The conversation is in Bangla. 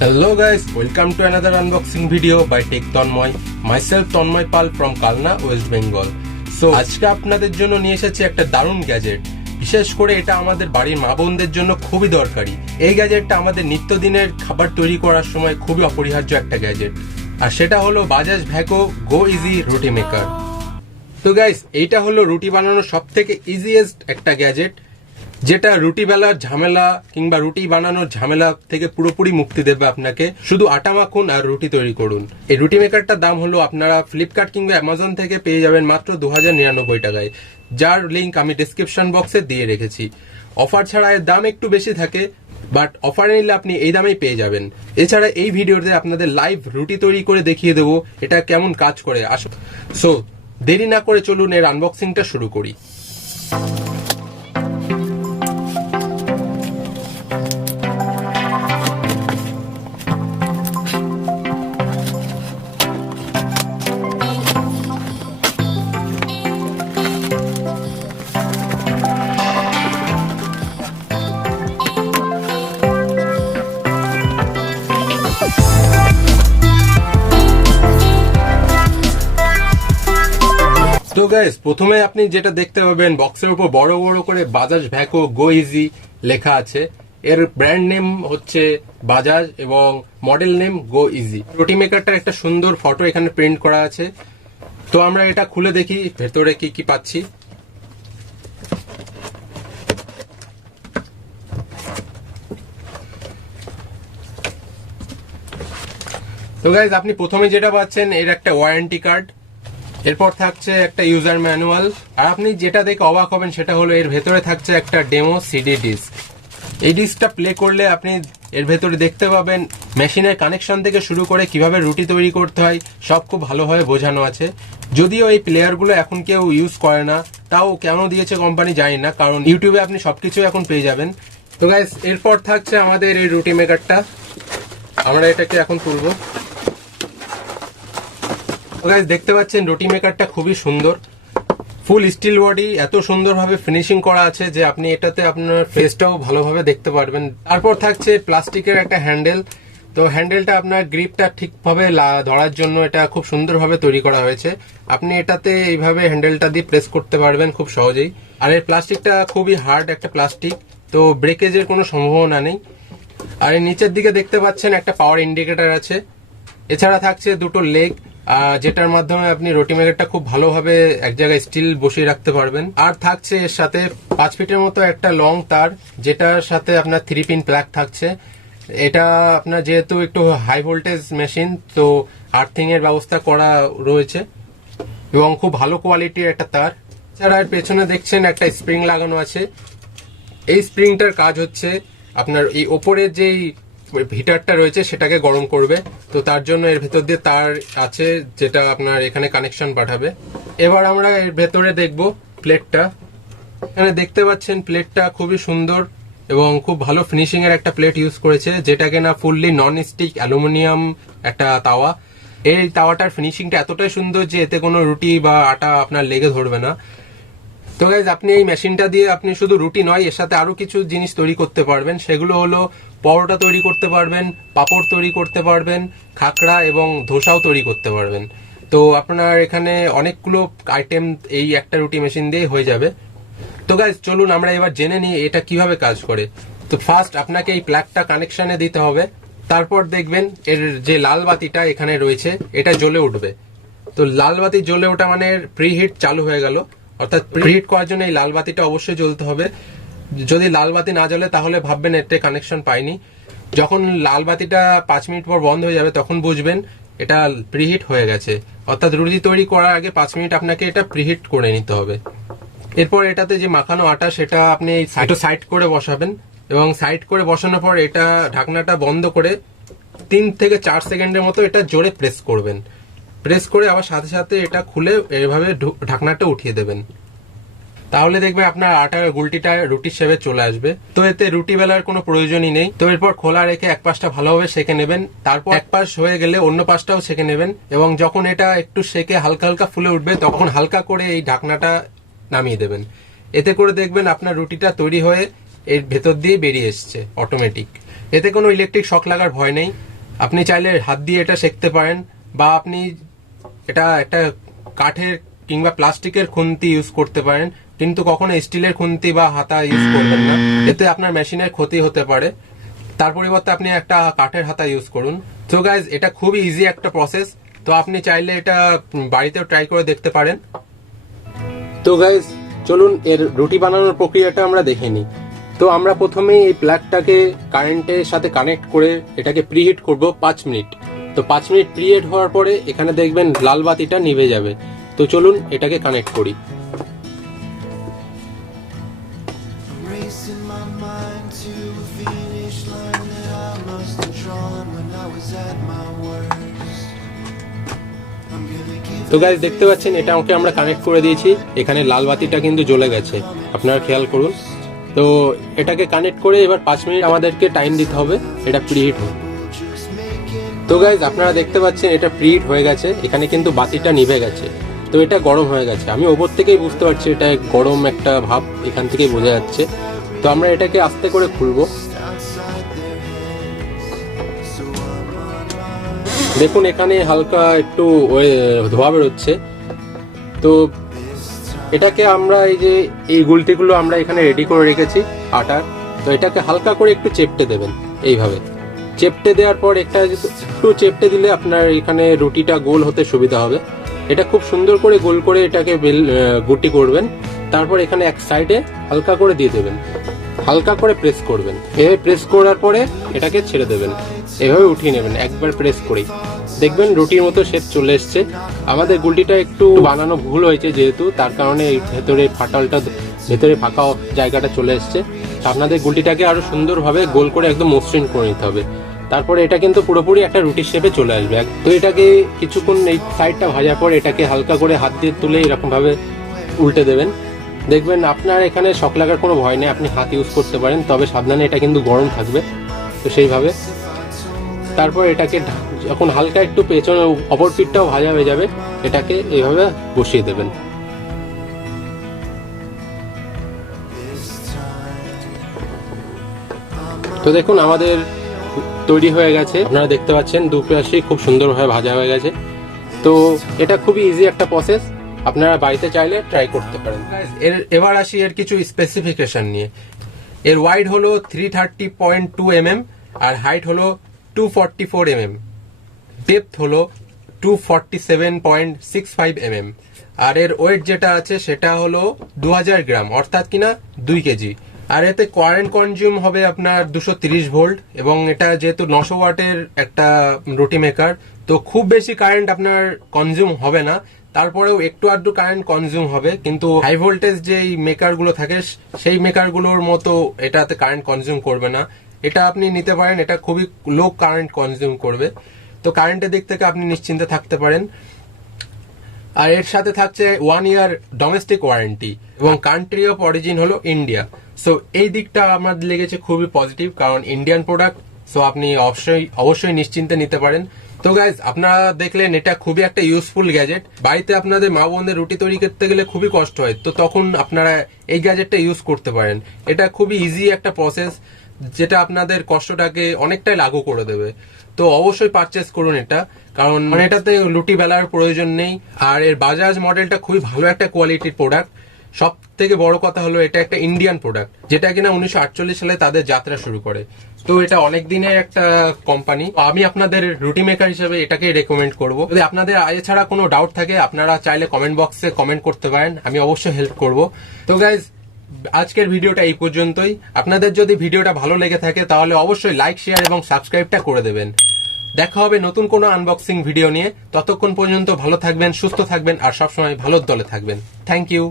Hello guys, welcome to another unboxing video by Tech Tanmoy. Myself Tanmoy Pal from Kalna, West Bengal. So আজকে আপনাদের জন্য নিয়ে এসেছি একটা দারুণ গ্যাজেট। বিশেষ করে এটা আমাদের বাড়ির মা বোনদের জন্য খুবই দরকারি। এই গ্যাজেটটা আমাদের নিত্যদিনের খাবার তৈরি করার সময় খুবই অপরিহার্য একটা গ্যাজেট। আর সেটা হলো বাজাজ ভ্যাকো গো ইজি রুটি মেকার। তো গাইস, এইটা হলো রুটি বানানোর সবথেকে ইজিয়েস্ট একটা গ্যাজেট, যেটা রুটি বেলার ঝামেলা কিংবা রুটি বানানোর ঝামেলা থেকে পুরোপুরি মুক্তি দেবে আপনাকে। শুধু আটা মাখুন আর রুটি তৈরি করুন। এই রুটি মেকারটার দাম হলো আপনারা ফ্লিপকার্ট কিংবা অ্যামাজন থেকে পেয়ে যাবেন মাত্র 2099 টাকায়, যার লিঙ্ক আমি ডিসক্রিপশন বক্সে দিয়ে রেখেছি। অফার ছাড়া এর দাম একটু বেশি থাকে, বাট অফারে নিলে আপনি এই দামেই পেয়ে যাবেন। এছাড়া এই ভিডিওতে আপনাদের লাইভ রুটি তৈরি করে দেখিয়ে দেবো এটা কেমন কাজ করে। সো দেরি না করে চলুন এর আনবক্সিংটা শুরু করি। তো গাইস, প্রথমে আপনি যেটা দেখতে পাবেন বক্সের উপর বড় বড় করে বাজাজ ভ্যাকো গো ইজি লেখা আছে। এর ব্র্যান্ড নেম হচ্ছে বাজাজ এবং মডেল নেম গো ইজি। রুটি মেকারটার একটা সুন্দর ফটো এখানে প্রিন্ট করা আছে। তো আমরা এটা খুলে দেখি ভেতরে কি কি পাচ্ছি। তো গাইস, আপনি প্রথমে যেটা পাচ্ছেন এর একটা ওয়ারেন্টি কার্ড, এরপর থাকছে একটা ইউজার ম্যানুয়াল, আর আপনি যেটা দেখে অবাক হবেন সেটা হলো এর ভেতরে থাকছে একটা ডেমো সিডি ডিস্ক। এই ডিস্কটা প্লে করলে আপনি এর ভেতরে দেখতে পাবেন মেশিনের কানেকশন থেকে শুরু করে কিভাবে রুটি তৈরি করতে হয় সব খুব ভালোভাবে বোঝানো আছে। যদিও এই প্লেয়ারগুলো এখন কেউ ইউজ করে না, তাও কেন দিয়েছে কোম্পানি জানি না, কারণ ইউটিউবে আপনি সবকিছু এখন পেয়ে যাবেন। তো গাইস, এরপর থাকছে আমাদের এই রুটি মেকারটা। আমরা এটাকে এখন তুলবো। গাইস, দেখতে পাচ্ছেন রুটি মেকারটা খুবই সুন্দর, ফুল স্টিল বডি, এত সুন্দরভাবে ফিনিশিং করা আছে যে আপনি এটাতে আপনার ফেসটাও ভালোভাবে দেখতে পারবেন। তারপর থাকছে প্লাস্টিকের একটা হ্যান্ডেল। তো হ্যান্ডেলটা আপনার গ্রিপটা ঠিকভাবে ধরার জন্য এটা খুব সুন্দরভাবে তৈরি করা হয়েছে। আপনি এটাতে এইভাবে হ্যান্ডেলটা দিয়ে প্রেস করতে পারবেন খুব সহজেই। আর এই প্লাস্টিকটা খুবই হার্ড একটা প্লাস্টিক, তো ব্রেকেজের কোনো সম্ভাবনা নেই। আর এই নিচের দিকে দেখতে পাচ্ছেন একটা পাওয়ার ইন্ডিকেটর আছে। এছাড়া থাকছে দুটো লেগ, যেটার মাধ্যমে আপনি রুটি মেকারটা খুব ভালোভাবে এক জায়গায় স্টিল বসিয়ে রাখতে পারবেন। আর থাকছে এর সাথে 5 ফিটের মতো একটা লং তার, যেটার সাথে আপনার 3 পিন প্লাগ থাকছে। এটা আপনার যেহেতু একটু হাই ভোল্টেজ মেশিন, তো আর্থিং এর ব্যবস্থা করা রয়েছে এবং খুব ভালো কোয়ালিটির একটা তার। এছাড়া এর পেছনে দেখছেন একটা স্প্রিং লাগানো আছে। এই স্প্রিংটার কাজ হচ্ছে আপনার এই ওপরের যেই হিটারটা রয়েছে সেটাকে গরম করবে। তো তার জন্য এর ভেতর দিয়ে তার আছে, যেটা আপনার এখানে কানেকশন পাঠাবে। এবার আমরা এর ভেতরে দেখব প্লেটটা। এখানে দেখতে পাচ্ছেন প্লেটটা খুবই সুন্দর এবং খুব ভালো ফিনিশিং এর একটা প্লেট ইউজ করেছে, যেটাকে না ফুললি নন স্টিক অ্যালুমিনিয়াম একটা তাওয়া। এই তাওয়াটার ফিনিশিংটা এতটাই সুন্দর যে এতে কোনো রুটি বা আটা আপনার লেগে ধরবে না। তো গাইজ, আপনি এই মেশিনটা দিয়ে আপনি শুধু রুটি নয়, এর সাথে আরো কিছু জিনিস তৈরি করতে পারবেন। সেগুলো হলো পরোটা তৈরি করতে পারবেন, পাপড় তৈরি করতে পারবেন, খাকড়া এবং ধোসাও তৈরি করতে পারবেন। তো আপনার এখানে অনেকগুলো আইটেম এই একটা রুটি মেশিন দিয়ে হয়ে যাবে। তো গাইজ, চলুন আমরা এবার জেনে নিই এটা কিভাবে কাজ করে। তো ফার্স্ট আপনাকে এই প্লাগটা কানেকশনে দিতে হবে। তারপর দেখবেন এর যে লাল বাতিটা এখানে রয়েছে এটা জ্বলে উঠবে। তো লাল বাতি জ্বলে ওঠা মানে প্রিহিট চালু হয়ে গেল, অর্থাৎ প্রিহিট করার জন্য এই লাল বাতিটা অবশ্যই জ্বলতে হবে। যদি লাল বাতি না জ্বলে তাহলে ভাববেন এতে কানেকশন পাইনি। যখন লাল বাতিটা 5 মিনিট পর বন্ধ হয়ে যাবে তখন বুঝবেন এটা প্রিহিট হয়ে গেছে, অর্থাৎ রুটি তৈরি করার আগে 5 মিনিট আপনাকে এটা প্রিহিট করে নিতে হবে। এরপর এটাতে যে মাখানো আটা সেটা আপনি সাইড করে বসাবেন এবং সাইড করে বসানোর পর এটা ঢাকনাটা বন্ধ করে 3 থেকে 4 সেকেন্ডের মতো এটা জোরে প্রেস করবেন। প্রেস করে আবার সাথে সাথে এটা খুলে এভাবে ঢাকনাটা উঠিয়ে দেবেন। তাহলে দেখবে আপনার আটার গুলটিটা রুটির শেপে চলে আসবে। তো এতে রুটি বেলার কোনো প্রয়োজনই নেই। তো এরপর খোলা রেখে এক পাশটা ভালোভাবে সেঁকে নেবেন, তারপর এক পাশ হয়ে গেলে অন্য পাশটাও সেঁকে নেবেন এবং যখন এটা একটু সেঁকে হালকা হালকা ফুলে উঠবে তখন হালকা করে এই ঢাকনাটা নামিয়ে দেবেন। এতে করে দেখবেন আপনার রুটিটা তৈরি হয়ে এর ভেতর দিয়ে বেরিয়ে এসছে অটোমেটিক। এতে কোনো ইলেকট্রিক শক লাগার ভয় নেই। আপনি চাইলে হাত দিয়ে এটা সেঁকতে পারেন, বা আপনি এটা একটা কাঠের কিংবা প্লাস্টিকের খুন্তি ইউজ করতে পারেন, কিন্তু কখনো স্টিলের খুন্তি বা হাতা ইউজ করবেন না, এতে আপনার মেশিনের ক্ষতি হতে পারে। তার পরিবর্তে আপনি একটা কাঠের হাতা ইউজ করুন। তো গাইজ, এটা খুবই ইজি একটা প্রসেস, তো আপনি চাইলে এটা বাড়িতেও ট্রাই করে দেখতে পারেন। তো গাইজ, চলুন এর রুটি বানানোর প্রক্রিয়াটা আমরা দেখে নিই। তো আমরা প্রথমেই এই প্লাগটাকে কারেন্টের সাথে কানেক্ট করে এটাকে প্রিহিট করব 5 মিনিট। তো 5 মিনিট প্রিহিট হওয়ার পরে এখানে দেখবেন লাল বাতিটা নিভে যাবে। তো চলুন এটাকে কানেক্ট করি। তো গাইজ, দেখতে পাচ্ছেন এটা ওকে আমরা কানেক্ট করে দিয়েছি। এখানে লাল বাতিটা কিন্তু জ্বলে গেছে, আপনারা খেয়াল করুন। তো এটাকে কানেক্ট করে এবার 5 মিনিট আমাদেরকে টাইম দিতে হবে এটা প্রিহিট হোক। তো গাইজ, আপনারা দেখতে পাচ্ছেন এটা প্রিহিট হয়ে গেছে, এখানে কিন্তু বাতিটা নিভে গেছে। তো এটা গরম হয়ে গেছে, আমি ওপর থেকেই বুঝতে পারছি এটা গরম একটা ভাব এখান থেকেই বোঝা যাচ্ছে। তো আমরা এটাকে আস্তে করে খুলবো। দেখুন এখানে হালকা একটু ধোয়া বেরোচ্ছে। তো এটাকে আমরা এই গুলটিগুলো আমরা এখানে রেডি করে রেখেছি আটার। তো এটাকে হালকা করে একটু চেপটে দেবেন, এইভাবে চেপটে দেওয়ার পর একটু চেপটে দিলে আপনার এখানে রুটিটা গোল হতে সুবিধা হবে। এটা খুব সুন্দর করে গোল করে এটাকে গুটি করবেন। তারপর এখানে এক সাইডে হালকা করে দিয়ে দেবেন, হালকা করে প্রেস করবেন। এভাবে প্রেস করার পরে এটাকে ছেড়ে দেবেন, এভাবে উঠিয়ে নেবেন একবার প্রেস করেই। দেখবেন রুটির মতো শেপ চলে এসছে। আমাদের গুলটিটা একটু বানানো ভুল হয়েছে, যেহেতু তার কারণে ভেতরে ভেতরে ফাঁকা জায়গাটা চলে এসছে। আপনাদের গুলটিটাকে আরো সুন্দরভাবে গোল করে একদম মসৃণ করে নিতে হবে। তারপরে এটা কিন্তু পুরোপুরি একটা রুটির শেপে চলে আসবে। তো এটাকে কিছুক্ষণ এই সাইডটা ভাজার পর এটাকে হালকা করে হাত দিয়ে তুলে এরকম ভাবে উল্টে দেবেন। দেখবেন আপনার এখানে শক লাগার কোনো ভয় নেই, আপনি হাত ইউজ করতে পারেন, তবে সাবধানে, এটা কিন্তু গরম থাকবে। তো সেইভাবে তারপর এটাকে যখন হালকা একটু পেছনে অপর পিঠটাও ভাজা হয়ে যাবে, এটাকে এইভাবে বসিয়ে দেবেন। তো দেখুন আমাদের তৈরি হয়ে গেছে, আপনারা দেখতে পাচ্ছেন দুপাশেই খুব সুন্দরভাবে ভাজা হয়ে গেছে। তো এটা খুবই ইজি একটা প্রসেস, আপনারা বাড়িতে চাইলে ট্রাই করতে পারেন। এবার আসি এর কিছু স্পেসিফিকেশন নিয়ে। এর ওয়াইড হলো 330.2 mm, আর হাইট হলো 244 mm, ডেপথ হলো 247.65 mm, আর এর ওয়েট যেটা আছে সেটা হলো 2000 গ্রাম, অর্থাৎ কিনা 2 কেজি। আর এতে কারেন্ট কনজিউম হবে আপনার 230 ভোল্ট, এবং এটা যেহেতু 900 ওয়াটের একটা রুটি মেকার, তো খুব বেশি কারেন্ট আপনার কনজিউম হবে না। তারপরেও একটু আধটু কারেন্ট কনজিউম হবে, কিন্তু হাই ভোল্টেজ যেই মেকার গুলো থাকে সেই মেকার গুলোর মতো এটাতে কারেন্ট কনজিউম করবে না। এটা আপনি নিতে পারেন, এটা খুবই লো কারেন্ট কনজিউম করবে। তো কারেন্টের দিক থেকে আপনি নিশ্চিন্তে থাকতে পারেন। আর এর সাথে থাকছে 1 ইয়ার ডোমেস্টিক ওয়ারেন্টি, এবং কান্ট্রি অফ অরিজিন হলো ইন্ডিয়া। সো এই দিকটা আমার লেগেছে খুবই পজিটিভ, কারণ ইন্ডিয়ান প্রোডাক্ট। সো আপনি অবশ্যই নিশ্চিন্তে নিতে পারেন। তো গাইজ, আপনারা দেখলেন এটা খুবই একটা ইউজফুল গ্যাজেট। বাড়িতে আপনাদের মা বোনদের রুটি তৈরি করতে গেলে খুবই কষ্ট হয়, তো তখন আপনারা এই গ্যাজেটটা ইউজ করতে পারেন। এটা খুবই ইজি একটা প্রসেস, যেটা আপনাদের কষ্টটাকে অনেকটাই লাঘু করে দেবে। তো অবশ্যই পারচেস করুন এটা, কারণ এটাতে রুটি বেলার প্রয়োজন নেই। আর এর বাজাজ মডেলটা খুবই ভালো একটা কোয়ালিটির প্রোডাক্ট। সব থেকে বড় কথা হলো এটা একটা ইন্ডিয়ান প্রোডাক্ট, যেটা কিনা 1948 সালে তাদের যাত্রা শুরু করে। তো এটা অনেক দিনের একটা কোম্পানি। আমি আপনাদের রুটি মেকার হিসেবে এটাকে রেকমেন্ড করব। যদি আপনাদের এছাড়া কোনো ডাউট থাকে, আপনারা চাইলে কমেন্ট বক্সে কমেন্ট করতে পারেন, আমি অবশ্যই হেল্প করব। তো গাইজ, আজকের ভিডিওটা এই পর্যন্তই। আপনাদের যদি ভিডিওটা ভালো লেগে থাকে তাহলে অবশ্যই লাইক, শেয়ার এবং সাবস্ক্রাইবটা করে দেবেন। দেখা হবে নতুন কোনো আনবক্সিং ভিডিও নিয়ে। ততক্ষণ পর্যন্ত ভালো থাকবেন, সুস্থ থাকবেন, আর সবসময় ভালোর দলে থাকবেন। Thank you.